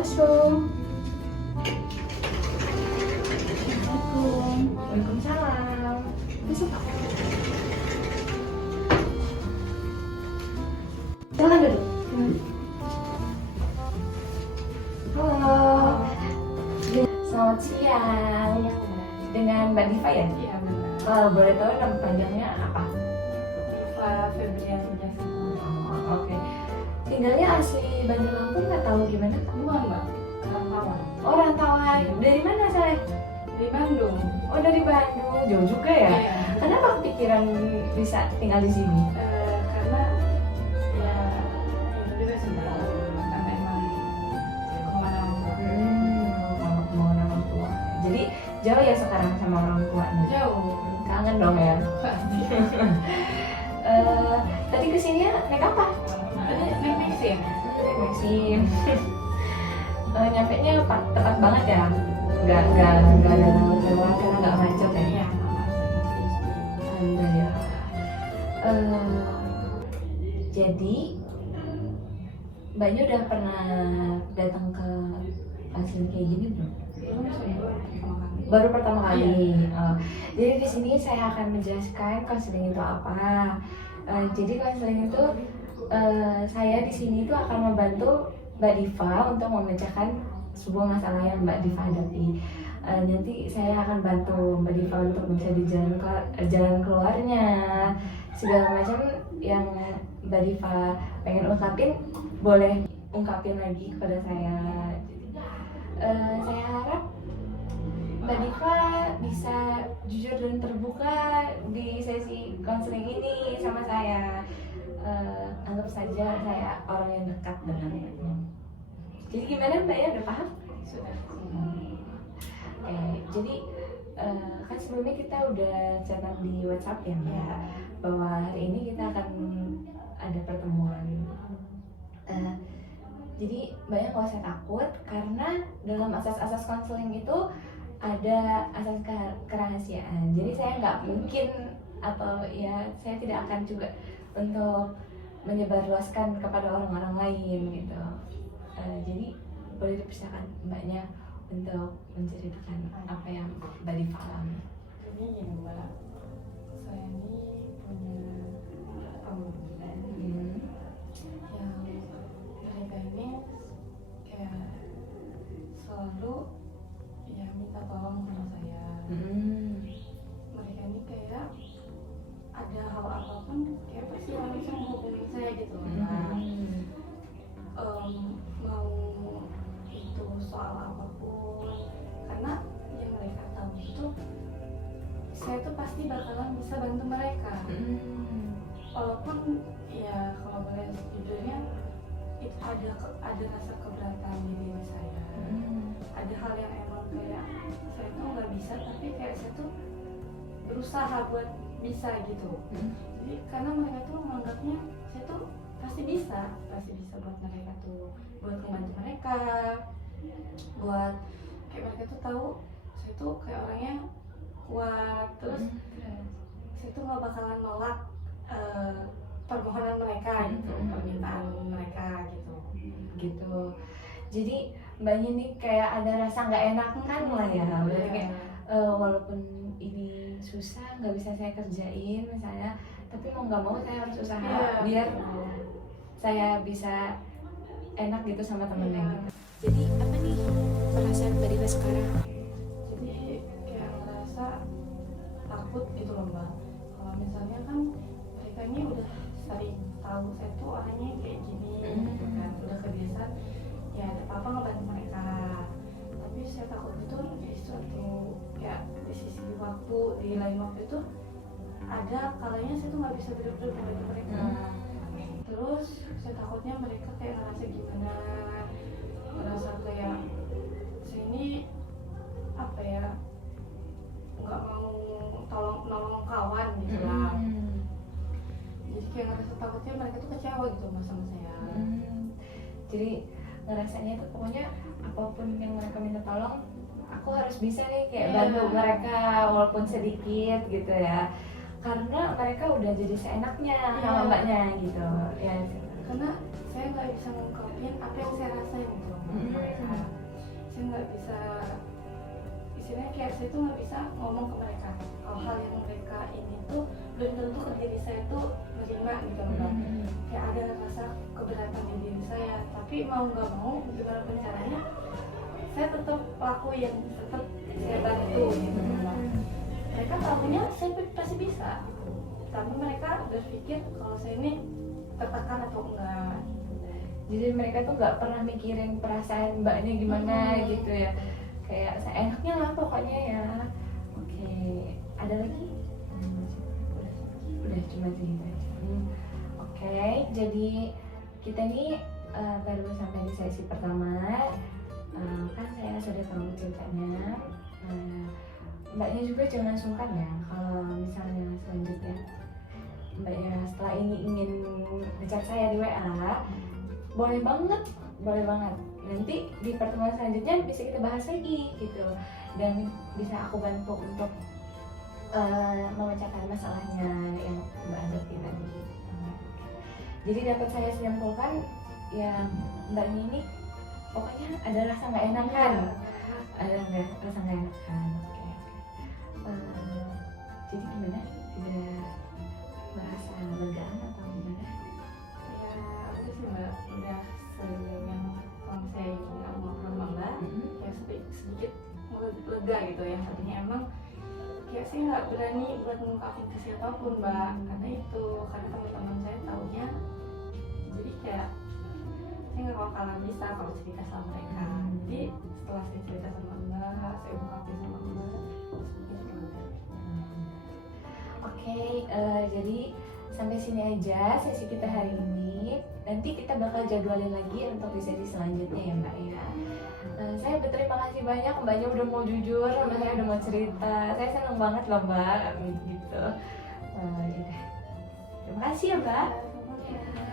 Washroom. Assalamualaikum. Waalaikumsalam. Masuk Pak. Silakan duduk. Halo. Selamat siang. Dengan Mbak Diva ya? Iya benar. Kalau boleh tahu nama panjangnya apa? Diva Febriani Jasmine. Oke. Tinggalnya asli Bandar Lampung atau gimana? Bukan Mbak, Rantauan. Oh, rantauan. Dari mana saya? Di Bandung. Oh, dari Bandung. Jauh juga ya? Iya. Kenapa kepikiran bisa tinggal di sini? Karena ya itu juga sebenarnya karena emang kemana Mau orang tua. Jadi jauh ya sekarang sama orang tuanya? jauh. Kangen dong ya? Tadi kesini naik apa? Naik Maxim. Naik Maxim. Nyampe nya tepat banget ya? Nggak ada lewat karena nggak macet ya? Iya. Alhamdulillah. Jadi Mbaknya udah pernah datang ke pasien kayak gini belum? Baru pertama kali. Jadi di sini saya akan menjelaskan konseling itu apa. Jadi konseling itu saya di sini itu akan membantu Mbak Diva untuk memecahkan sebuah masalah yang Mbak Diva hadapi. Nanti saya akan bantu Mbak Diva untuk mencari jalan keluarnya, segala macam yang Mbak Diva pengen ungkapin boleh ungkapin lagi kepada saya. Saya harap Mbak Diva bisa jujur dan terbuka di sesi konseling ini sama saya. Anggap saja saya orang yang dekat dengannya. Jadi gimana Mbak ya, udah paham? Sudah. Oke, jadi kan sebelumnya kita udah catat di WhatsApp ya Mbak, bahwa hari ini kita akan ada pertemuan. Jadi Mbaknya nggak usah takut karena dalam asas-asas konseling itu ada asas kerahasiaan. Jadi saya nggak mungkin atau ya saya tidak akan juga untuk menyebarluaskan kepada orang-orang lain gitu. Jadi boleh dipersilakan Mbaknya untuk menceritakan apa yang Mbak Diva alami. Jadi gini Mbak, saya ini punya teman yang mereka ini kayak selalu ya minta tolong sama saya. Mereka ini kayak ada hal apapun kayak pasti langsung hubungin saya gitu loh. Mau itu soal apapun, karena yang mereka tahu itu saya tuh pasti bakalan bisa bantu mereka. Walaupun ya kalau boleh jujurnya itu ada rasa keberatan di diri saya. Ada hal yang emang kayak saya tuh nggak bisa, tapi kayak saya tuh berusaha buat bisa gitu. Jadi karena mereka tuh menganggapnya saya tuh pasti bisa buat mereka tuh, buat membantu mereka, buat kayak mereka tuh tahu saya tuh kayak orangnya kuat, terus saya tuh nggak bakalan nolak permohonan mereka gitu, permintaan mereka gitu. Jadi Mbaknya nih kayak ada rasa nggak enakan lah ya, berarti kayak walaupun ini susah nggak bisa saya kerjain misalnya, tapi mau nggak mau saya harus usaha biar saya bisa enak gitu sama temennya gitu. Jadi apa nih perasaan Mbak Diva sekarang? Jadi kayak ngerasa takut gitu loh Mbak. Kalau misalnya kan mereka ini udah sering tahu saya tuh orangnya kayak gini gitu kan, udah kebiasaan ya ada apa-apa ngebantu mereka. Tapi saya takut itu di suatu ya di sisi waktu, di lain waktu itu ada kalanya saya tuh nggak bisa bener-bener membantu mereka. Terus saya takutnya mereka kayak ngerasa gimana, ngerasa kayak saya ini apa ya, nggak mau nolong kawan gitu lah. Jadi kayak ngerasa takutnya mereka tuh kecewa gitu sama saya. Jadi ngerasanya tuh pokoknya apapun yang mereka minta tolong aku harus bisa nih kayak bantu mereka walaupun sedikit gitu ya, karena mereka udah jadi seenaknya sama Mbaknya gitu ya. Karena saya nggak bisa ngungkapin apa yang saya rasain gitu. sama mereka. Saya nggak bisa, istilahnya kayak saya tuh nggak bisa ngomong ke mereka kalau hal yang mereka ini tuh belum tentu ke diri saya tuh menerima gitu loh Mbak. Kayak ada rasa keberatan di diri saya, tapi mau nggak mau gimana pun caranya saya tetap lakuin, tetap saya bantu gitu loh Mbak. Mereka tahunya saya pasti bisa, tapi mereka berpikir kalau saya ini tertekan atau enggak. Jadi mereka tuh nggak pernah mikirin perasaan mbaknya gimana gitu ya, kayak seenaknya lah pokoknya ya. Oke, ada lagi? Udah cuma segitu aja. Oke, jadi kita nih baru sampai di sesi pertama. Kan saya sudah tahu ceritanya. Mbaknya juga jangan sungkan ya kalau misalnya selanjutnya mbaknya setelah ini ingin ngechat saya di WA, boleh banget. Nanti di pertemuan selanjutnya bisa kita bahas lagi gitu, dan bisa aku bantu untuk memecahkan masalahnya yang mbak hadapi tadi. Jadi dapat saya simpulkan ya, mbaknya ini pokoknya ada rasa nggak enakan, ada rasa nggak enakan. Jadi gimana? Udah merasa legaan atau gimana? Ya aku sih Mbak udah sering yang kalau saya nggak mau sama Mbak, ya sedikit lega gitu ya. Artinya emang kayak saya nggak berani buat mengungkapin ke siapapun Mbak, karena teman-teman saya taunya. Jadi kayak saya nggak bakalan bisa kalau cerita sama mereka. Jadi setelah saya cerita sama Mbak, saya ungkapin sama Mbak. Oke, jadi sampai sini aja sesi kita hari ini. Nanti kita bakal jadwalin lagi untuk di sesi selanjutnya ya Mbak ya. Saya berterima kasih banyak, Mbaknya udah mau jujur, Mbaknya udah mau cerita. Saya seneng banget loh Mbak, gitu. Terima kasih ya Mbak. Ya.